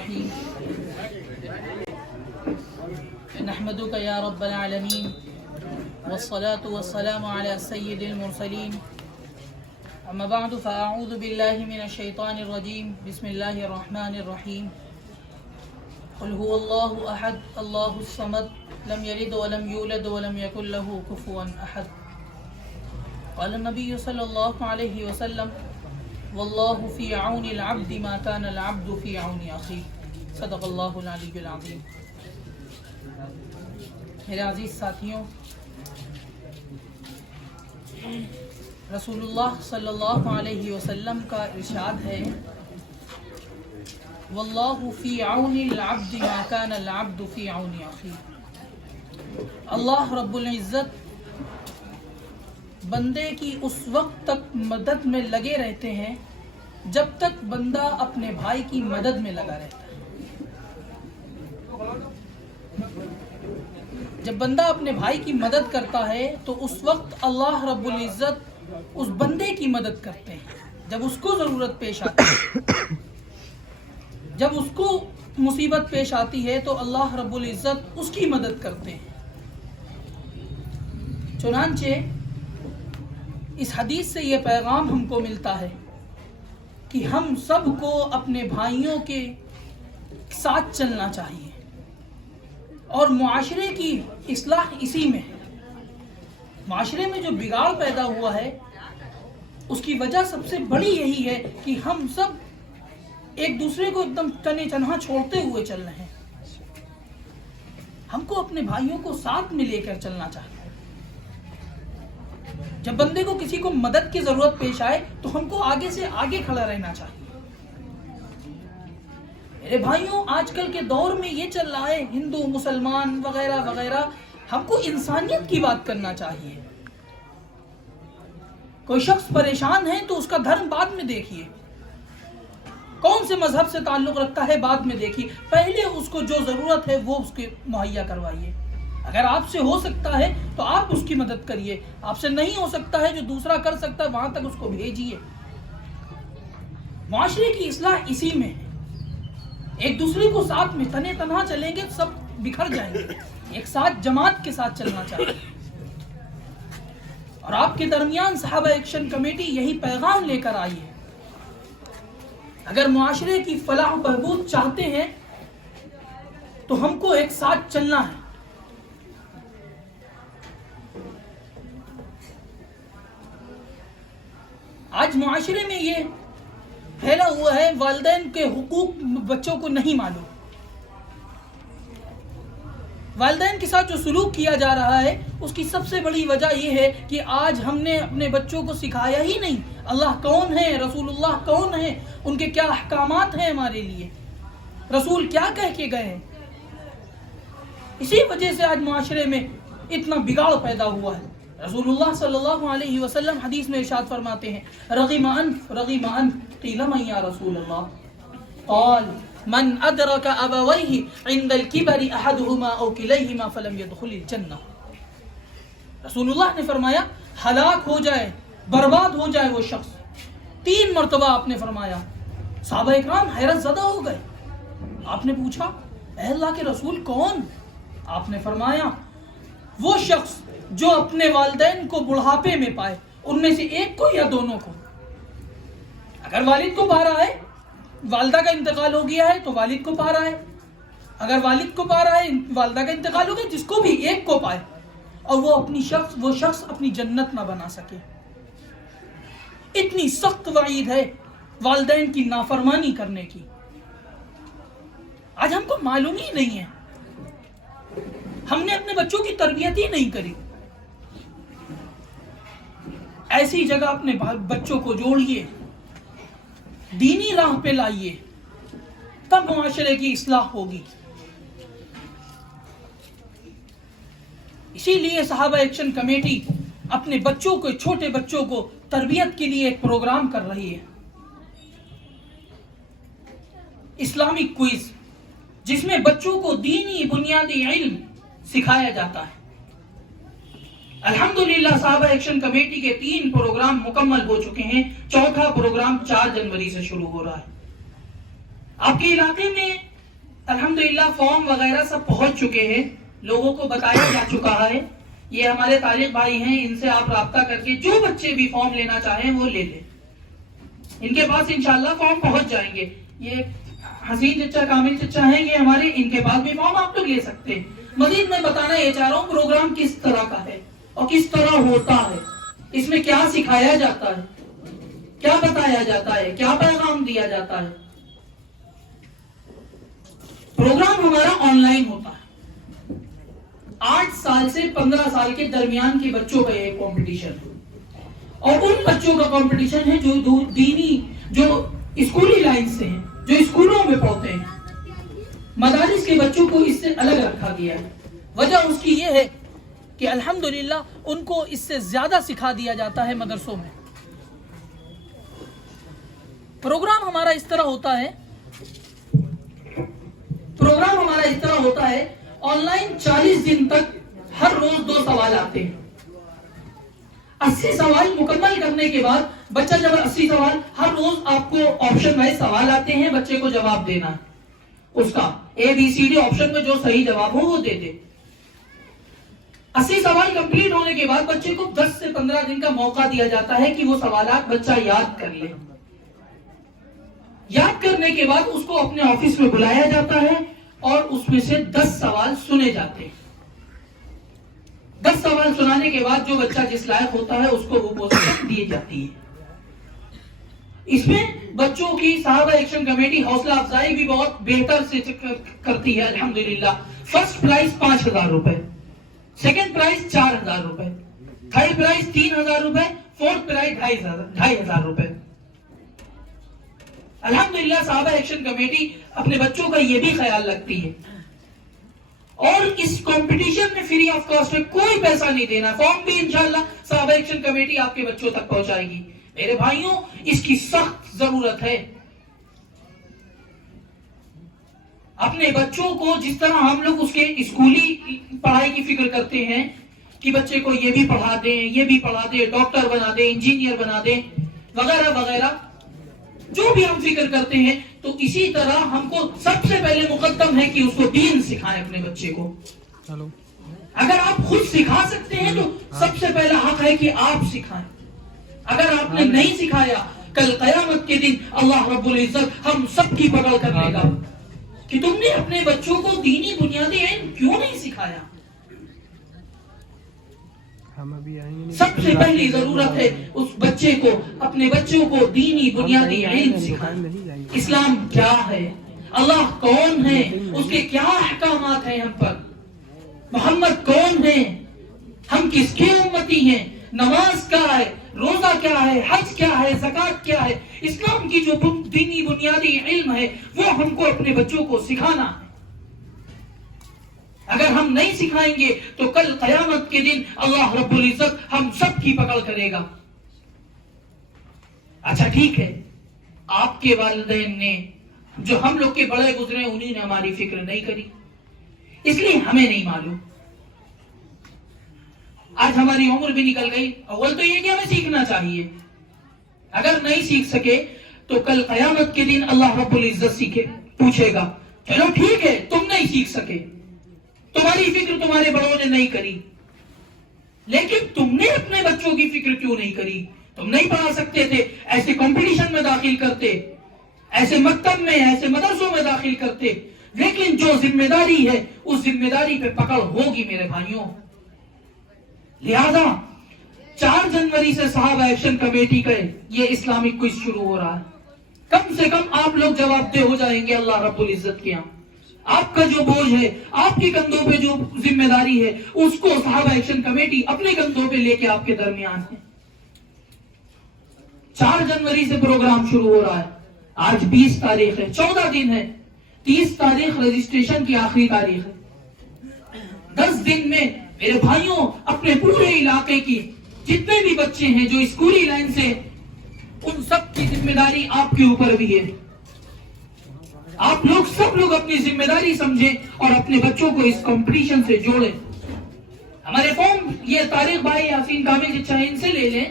الرحيم نحمدك يا رب العالمين والصلاة والسلام على سيد المرسلين أما بعد فأعوذ بالله من الشيطان الرجيم بسم الله الرحمن الرحيم قل هو الله أحد الله الصمد لم يلد ولم يولد ولم يكن له كفوا أحد قال النبي صلى الله عليه وسلم والله في عون العبد ما كان العبد في عون أخيه صدق الله العلي العظيم. میرے عزیز ساتھیوں، رسول اللہ صلی اللہ علیہ وسلم کا ارشاد ہے واللہ فی عون العبد ما کان العبد فی عون اخیہ. اللہ رب العزت بندے کی اس وقت تک مدد میں لگے رہتے ہیں جب تک بندہ اپنے بھائی کی مدد میں لگا رہتا ہے. جب بندہ اپنے بھائی کی مدد کرتا ہے تو اس وقت اللہ رب العزت اس بندے کی مدد کرتے ہیں. جب اس کو ضرورت پیش آتی ہے، جب اس کو مصیبت پیش آتی ہے تو اللہ رب العزت اس کی مدد کرتے ہیں. چنانچہ اس حدیث سے یہ پیغام ہم کو ملتا ہے کہ ہم سب کو اپنے بھائیوں کے ساتھ چلنا چاہیے اور معاشرے کی اصلاح اسی میں ہے. معاشرے میں جو بگاڑ پیدا ہوا ہے اس کی وجہ سب سے بڑی یہی ہے کہ ہم سب ایک دوسرے کو ایک دم تنے تنہا چھوڑتے ہوئے چل رہے ہیں. ہم کو اپنے بھائیوں کو ساتھ میں لے کر چلنا چاہیے. جب بندے کو کسی کو مدد کی ضرورت پیش آئے تو ہم کو آگے سے آگے کھڑا رہنا چاہیے. میرے بھائیوں، آج کل کے دور میں یہ چل رہا ہے ہندو مسلمان وغیرہ وغیرہ، ہم کو انسانیت کی بات کرنا چاہیے. کوئی شخص پریشان ہے تو اس کا دھرم بعد میں دیکھیے، کون سے مذہب سے تعلق رکھتا ہے بعد میں دیکھیے. پہلے اس کو جو ضرورت ہے وہ اس کے مہیا کروائیے. اگر آپ سے ہو سکتا ہے تو آپ اس کی مدد کریے، آپ سے نہیں ہو سکتا ہے جو دوسرا کر سکتا ہے وہاں تک اس کو بھیجیے. معاشرے کی اصلاح اسی میں ہے. ایک دوسرے کو ساتھ میں تنے تنہا چلیں گے سب بکھر جائیں گے. ایک ساتھ جماعت کے ساتھ چلنا چاہیے. اور آپ کے درمیان صحابہ ایکشن کمیٹی یہی پیغام لے کر آئی ہے. اگر معاشرے کی فلاح و بہبود چاہتے ہیں تو ہم کو ایک ساتھ چلنا ہے. آج معاشرے میں یہ پھیلا ہوا ہے والدین کے حقوق بچوں کو نہیں معلوم. والدین کے ساتھ جو سلوک کیا جا رہا ہے اس کی سب سے بڑی وجہ یہ ہے کہ آج ہم نے اپنے بچوں کو سکھایا ہی نہیں اللہ کون ہے، رسول اللہ کون ہے، ان کے کیا احکامات ہیں ہمارے لیے، رسول کیا کہہ کے گئے ہیں. اسی وجہ سے آج معاشرے میں اتنا بگاڑ پیدا ہوا ہے. رسول اللہ صلی اللہ علیہ وسلم حدیث میں ارشاد فرماتے ہیں رغم انف قیل من یا رسول اللہ قال من ادرک ابویہ عند الکبر احدہما او کلیہما فلم يدخل الجنہ. رسول اللہ نے فرمایا ہلاک ہو جائے، برباد ہو جائے وہ شخص. 3 مرتبہ آپ نے فرمایا. صحابہ اکرام حیرت زدہ ہو گئے. آپ نے پوچھا اے اللہ کے رسول کون؟ آپ نے فرمایا وہ شخص جو اپنے والدین کو بڑھاپے میں پائے، ان میں سے ایک کو یا دونوں کو. اگر والد کو پا رہا ہے، والدہ کا انتقال ہو گیا ہے تو والد کو پا رہا ہے. اگر والد کو پا رہا ہے، والدہ کا انتقال ہو گیا، جس کو بھی ایک کو پائے اور وہ شخص اپنی جنت نہ بنا سکے. اتنی سخت وعید ہے والدین کی نافرمانی کرنے کی. آج ہم کو معلوم ہی نہیں ہے، ہم نے اپنے بچوں کی تربیت ہی نہیں کری. ایسی جگہ اپنے بچوں کو جوڑیے، دینی راہ پہ لائیے، تب معاشرے کی اصلاح ہوگی. اسی لیے صحابہ ایکشن کمیٹی اپنے بچوں کو، چھوٹے بچوں کو تربیت کے لیے ایک پروگرام کر رہی ہے، اسلامک کوئز، جس میں بچوں کو دینی بنیادی علم سکھایا جاتا ہے. الحمدللہ صحابہ ایکشن کمیٹی کے 3 پروگرام مکمل ہو چکے ہیں. 4تھا پروگرام 4 جنوری سے شروع ہو رہا ہے. آپ کے علاقے میں الحمدللہ فارم وغیرہ سب پہنچ چکے ہیں, لوگوں کو بتایا جا چکا ہے. یہ ہمارے طالب بھائی ہیں, ان سے آپ رابطہ کر کے جو بچے بھی فارم لینا چاہیں وہ لے لیں, ان کے پاس انشاءاللہ فارم پہنچ جائیں گے. یہ حسین چچا, کامل چچا ہیں یہ ہمارے, ان کے پاس بھی فارم آپ لوگ لے سکتے ہیں. مزید میں بتانا یہ چاہ رہا ہوں پروگرام کس طرح کا ہے اور کس طرح ہوتا ہے, اس میں کیا سکھایا جاتا ہے, کیا بتایا جاتا ہے, کیا پیغام دیا جاتا ہے. پروگرام ہمارا آن لائن ہوتا ہے. 8 سال سے 15 سال کے درمیان کے بچوں کا یہ کمپٹیشن, اور ان بچوں کا کمپٹیشن ہے جو دینی, جو اسکولی لائن سے ہیں, جو اسکولوں میں پڑھتے ہیں. مدارس کے بچوں کو اس سے الگ رکھا گیا ہے. وجہ اس کی یہ ہے کہ الحمدللہ ان کو اس سے زیادہ سکھا دیا جاتا ہے مدرسوں میں. پروگرام ہمارا اس طرح ہوتا ہے, آن لائن 40 دن تک ہر روز 2 سوال آتے ہیں. 80 سوال مکمل کرنے کے بعد بچہ جب 80 سوال, ہر روز آپ کو آپشن وائز سوال آتے ہیں, بچے کو جواب دینا ہے. اس کا ABCD آپشن میں جو صحیح جواب ہو وہ دے دے. 80 سوال کمپلیٹ ہونے کے بعد بچے کو 10 سے 15 دن کا موقع دیا جاتا ہے کہ وہ سوالات بچہ یاد کر لے. یاد کرنے کے بعد اس کو اپنے آفس میں بلایا جاتا ہے اور اس میں سے 10 سوال سنے جاتے ہیں. 10 سوال سنانے کے بعد جو بچہ جس لائق ہوتا ہے اس کو وہ پوزیشن دی جاتی ہے. اس میں بچوں کی صحابہ ایکشن کمیٹی حوصلہ افزائی بھی بہت بہتر سے کرتی ہے الحمدللہ. فرسٹ پرائز 5,000 روپے, سیکنڈ پرائز 4,000 روپے, تھرڈ پرائز 3,000 روپے, فورتھ پرائز 2,500 روپے. الحمدللہ صحابہ ایکشن کمیٹی اپنے بچوں کا یہ بھی خیال رکھتی ہے. اور اس کمپٹیشن میں فری آف کاسٹ میں کوئی پیسہ نہیں دینا. فارم بھی انشاءاللہ صحابہ ایکشن کمیٹی آپ کے بچوں تک پہنچائے گی. میرے بھائیوں, اس کی سخت ضرورت ہے. اپنے بچوں کو جس طرح ہم لوگ اس کے اسکولی پڑھائی کی فکر کرتے ہیں کہ بچے کو یہ بھی پڑھا دیں, یہ بھی پڑھا دیں, ڈاکٹر بنا دیں, انجینئر بنا دیں, وغیرہ وغیرہ, جو بھی ہم فکر کرتے ہیں, تو اسی طرح ہم کو سب سے پہلے مقدم ہے کہ اس کو دین سکھائیں اپنے بچے کو. اگر آپ خود سکھا سکتے ہیں تو سب سے پہلا حق ہے کہ آپ سکھائیں. اگر آپ نے نہیں سکھایا, کل قیامت کے دن اللہ رب العزت ہم سب کی پکڑ کر لے گا کہ تم نے اپنے بچوں کو دینی بنیادی علم کیوں نہیں سکھایا. سب سے پہلی ضرورت ہے اس بچے کو, اپنے بچوں کو دینی بنیادی علم سکھائیں. اسلام کیا ہے, اللہ کون ہے, اس کے کیا احکامات ہیں ہم پر, محمد کون ہے, ہم کس کے امتی ہیں, نماز کیا ہے, روزہ کیا ہے, حج کیا ہے, زکوٰۃ کیا ہے. اسلام کی جو دینی بنیادی علم ہے وہ ہم کو اپنے بچوں کو سکھانا ہے. اگر ہم نہیں سکھائیں گے تو کل قیامت کے دن اللہ رب العزت ہم سب کی پکڑ کرے گا. اچھا ٹھیک ہے, آپ کے والدین نے, جو ہم لوگ کے بڑے گزرے, انہیں نے ہماری فکر نہیں کری, اس لیے ہمیں نہیں معلوم. آج ہماری عمر بھی نکل گئی. اول تو یہ کہ ہمیں سیکھنا چاہیے. اگر نہیں سیکھ سکے تو کل قیامت کے دن اللہ رب العزت پوچھے گا, چلو ٹھیک ہے تم نہیں سیکھ سکے, تمہاری فکر تمہارے بڑوں نے نہیں کری, لیکن تم نے اپنے بچوں کی فکر کیوں نہیں کری؟ تم نہیں پڑھا سکتے تھے, ایسے کمپٹیشن میں داخل کرتے, ایسے مکتب میں, ایسے مدرسوں میں داخل کرتے. لیکن جو ذمہ داری ہے اس ذمہ داری پہ پکڑ ہوگی میرے بھائیوں. لہذا 4 جنوری سے صحابہ ایکشن کمیٹی کا یہ اسلامک کوئز شروع ہو رہا ہے. کم سے کم آپ لوگ جواب دہ ہو جائیں گے اللہ رب العزت کے یہاں. آپ کا جو بوجھ ہے, آپ کے کندھوں پہ جو ذمہ داری ہے, اس کو صحابہ ایکشن کمیٹی اپنے کندھوں پہ لے کے آپ کے درمیان ہے. 4 جنوری سے پروگرام شروع ہو رہا ہے. آج 20 تاریخ ہے, 14 دن ہے. 30 تاریخ رجسٹریشن کی آخری تاریخ ہے. 10 دن میں میرے بھائیوں اپنے پورے علاقے کی جتنے بھی بچے ہیں جو اسکولی لائن سے, ان سب کی ذمہ داری آپ کے اوپر بھی ہے. آپ لوگ سب لوگ اپنی ذمہ داری سمجھیں اور اپنے بچوں کو اس کمپٹیشن سے جوڑیں. ہمارے فارم, یہ طارق بھائی, یاسین, کامل چچا, ان سے لے لیں,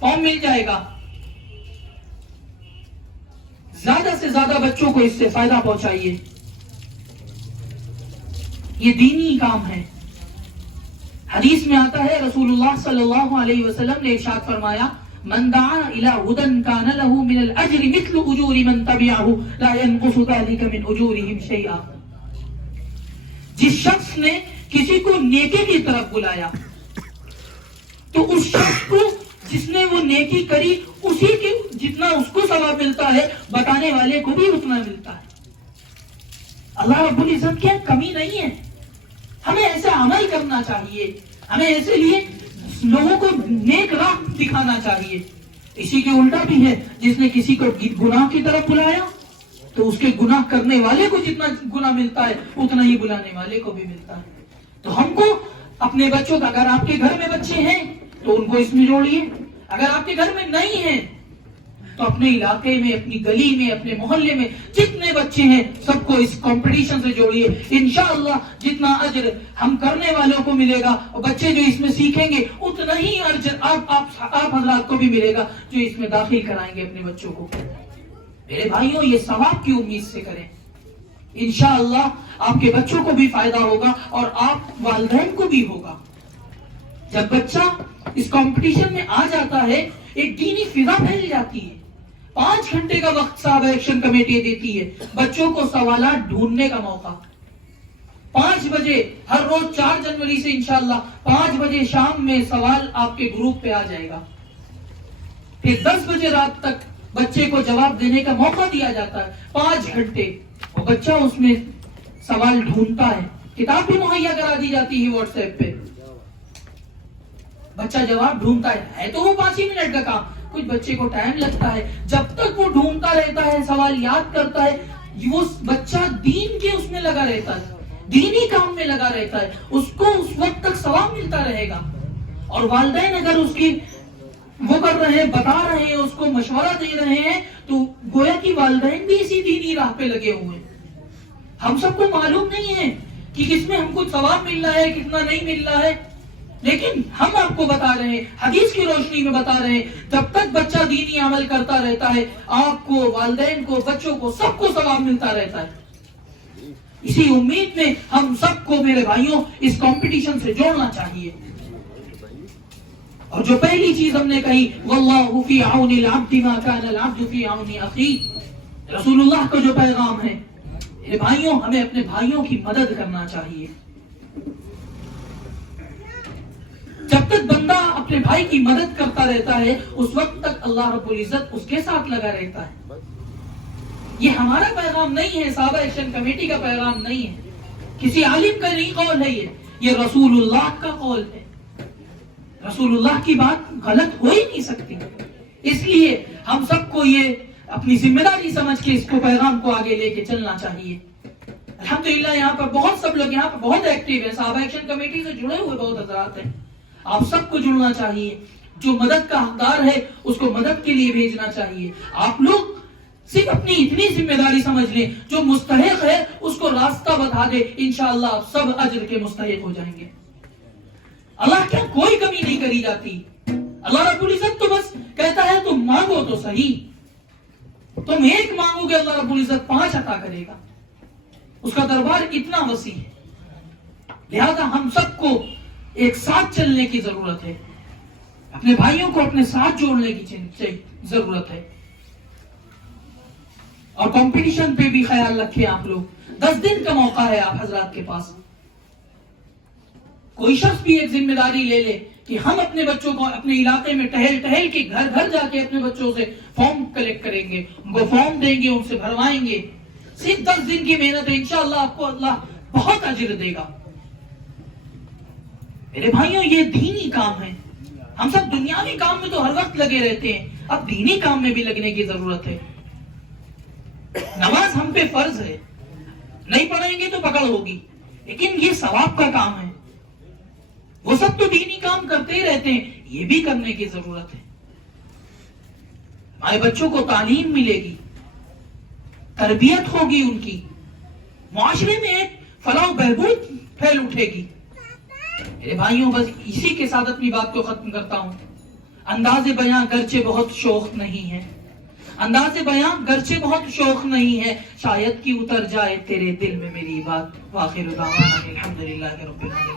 فارم مل جائے گا. زیادہ سے زیادہ بچوں کو اس سے فائدہ پہنچائیے. یہ دینی کام ہے. حدیث میں آتا ہے رسول اللہ صلی اللہ علیہ وسلم نے ارشاد فرمایا من دعا الى هدى كان له من الاجر مثل اجور من تبعه لا ينقص ذلك من اجورهم شيئا. جس شخص نے کسی کو نیکی کی طرف بلایا تو اس شخص کو جس نے وہ نیکی کری اسی کے جتنا اس کو ثواب ملتا ہے بتانے والے کو بھی اتنا ملتا ہے. اللہ رب العزت کی کمی نہیں ہے. ہمیں ایسا عمل کرنا چاہیے, ہمیں ایسے لیے لوگوں کو نیک راہ دکھانا چاہیے. اسی کے الٹا بھی ہے, جس نے کسی کو گناہ کی طرف بلایا تو اس کے گناہ کرنے والے کو جتنا گناہ ملتا ہے اتنا ہی بلانے والے کو بھی ملتا ہے. تو ہم کو اپنے بچوں کا, اگر آپ کے گھر میں بچے ہیں تو ان کو اس میں جوڑیے, اگر آپ کے گھر میں نہیں ہیں تو اپنے علاقے میں, اپنی گلی میں, اپنے محلے میں جتنے بچے ہیں سب کو اس کمپٹیشن سے جوڑیے. انشاءاللہ جتنا اجر ہم کرنے والوں کو ملے گا اور بچے جو اس میں سیکھیں گے اتنا ہی اجر آپ حضرات کو بھی ملے گا جو اس میں داخل کرائیں گے اپنے بچوں کو. میرے بھائیوں, یہ ثواب کی امید سے کریں. انشاءاللہ آپ کے بچوں کو بھی فائدہ ہوگا اور آپ والدین کو بھی ہوگا. جب بچہ اس کمپٹیشن میں آ جاتا ہے ایک دینی فضا پھیل جاتی ہے. 5 گھنٹے کا وقت صاحب ایکشن کمیٹی دیتی ہے بچوں کو سوالات ڈھونڈنے کا موقع. 5 بجے ہر روز 4 جنوری سے انشاءاللہ 5 بجے شام میں سوال آپ کے گروپ پہ آ جائے گا. پھر 10 بجے رات تک بچے کو جواب دینے کا موقع دیا جاتا ہے. 5 گھنٹے وہ بچہ اس میں سوال ڈھونڈتا ہے. کتاب بھی مہیا کرا دی جاتی ہے واٹس ایپ پہ. بچہ جواب ڈھونڈتا ہے تو وہ 5 ہی منٹ کا کام. کچھ بچے کو ٹائم لگتا ہے, جب تک وہ ڈھونڈتا رہتا ہے, سوال یاد کرتا ہے, وہ بچہ دین کے اس میں لگا رہتا ہے, دینی کام میں لگا رہتا ہے, اس کو اس وقت تک ثواب ملتا رہے گا. اور والدین اگر اس کی وہ کر رہے ہیں, بتا رہے ہیں, اس کو مشورہ دے رہے ہیں تو گویا کہ والدین بھی اسی دینی راہ پہ لگے ہوئے ہیں. ہم سب کو معلوم نہیں ہے کہ کس میں ہم کو ثواب مل رہا ہے کتنا نہیں مل رہا ہے, لیکن ہم آپ کو بتا رہے ہیں, حدیث کی روشنی میں بتا رہے ہیں, جب تک بچہ دینی عمل کرتا رہتا ہے آپ کو, والدین کو, بچوں کو, سب کو ثواب ملتا رہتا ہے. اسی امید میں ہم سب کو میرے بھائیوں اس کمپٹیشن سے جوڑنا چاہیے. اور جو پہلی چیز ہم نے کہی واللہ فی عون العبد ما کان العبد فی عون اخیہ, رسول اللہ کا جو پیغام ہے, میرے بھائیوں ہمیں اپنے بھائیوں کی مدد کرنا چاہیے. جب تک بندہ اپنے بھائی کی مدد کرتا رہتا ہے اس وقت تک اللہ رب العزت اس کے ساتھ لگا رہتا ہے. یہ ہمارا پیغام نہیں ہے, صحابہ ایکشن کمیٹی کا پیغام نہیں ہے, کسی عالم کا نہیں قول ہے, یہ رسول اللہ کا قول ہے. رسول اللہ کی بات غلط ہو ہی نہیں سکتی. اس لیے ہم سب کو یہ اپنی ذمہ داری سمجھ کے اس کو پیغام کو آگے لے کے چلنا چاہیے. الحمدللہ یہاں پر بہت سب لوگ یہاں پر بہت ایکٹیو ہیں, صحابہ ایکشن کمیٹی سے جڑے ہوئے بہت حضرات ہیں. آپ سب کو جڑنا چاہیے. جو مدد کا حقدار ہے اس کو مدد کے لیے بھیجنا چاہیے. آپ لوگ صرف اپنی اتنی ذمہ داری سمجھ لیں, جو مستحق ہے اس کو راستہ بتا دے, انشاءاللہ آپ سب اجر کے مستحق ہو جائیں گے. اللہ کیا کوئی کمی نہیں کری جاتی. اللہ رب العزت تو بس کہتا ہے تم مانگو تو صحیح. تم 1 مانگو گے اللہ رب العزت 5 عطا کرے گا. اس کا دربار اتنا وسیع ہے. لہذا ہم سب کو ایک ساتھ چلنے کی ضرورت ہے, اپنے بھائیوں کو اپنے ساتھ جوڑنے کی ضرورت ہے. اور کمپٹیشن پہ بھی خیال رکھیں آپ لوگ. 10 دن کا موقع ہے آپ حضرات کے پاس. کوئی شخص بھی ایک ذمہ داری لے لے کہ ہم اپنے بچوں کو اپنے علاقے میں ٹہل ٹہل کے گھر گھر جا کے اپنے بچوں سے فارم کلیکٹ کریں گے, ان کو فارم دیں گے, ان سے بھروائیں گے. صرف 10 دن کی محنت ہے, انشاءاللہ آپ کو اللہ بہت اجر دے گا. میرے بھائیوں یہ دینی کام ہے. ہم سب دنیاوی کام میں تو ہر وقت لگے رہتے ہیں, اب دینی کام میں بھی لگنے کی ضرورت ہے. نماز ہم پہ فرض ہے, نہیں پڑھیں گے تو پکڑ ہوگی, لیکن یہ ثواب کا کام ہے. وہ سب تو دینی کام کرتے ہی رہتے ہیں, یہ بھی کرنے کی ضرورت ہے. ہمارے بچوں کو تعلیم ملے گی, تربیت ہوگی ان کی, معاشرے میں ایک فلاح و بہبود پھیل اٹھے گی. میرے بھائیوں بس اسی کے ساتھ اپنی بات کو ختم کرتا ہوں. انداز بیاں گرچہ بہت شوق نہیں ہے, انداز بیان گرچہ بہت شوق نہیں ہے، شاید کہ اتر جائے تیرے دل میں میری بات۔ وآخر دعوانا الحمدللہ رب العالمین۔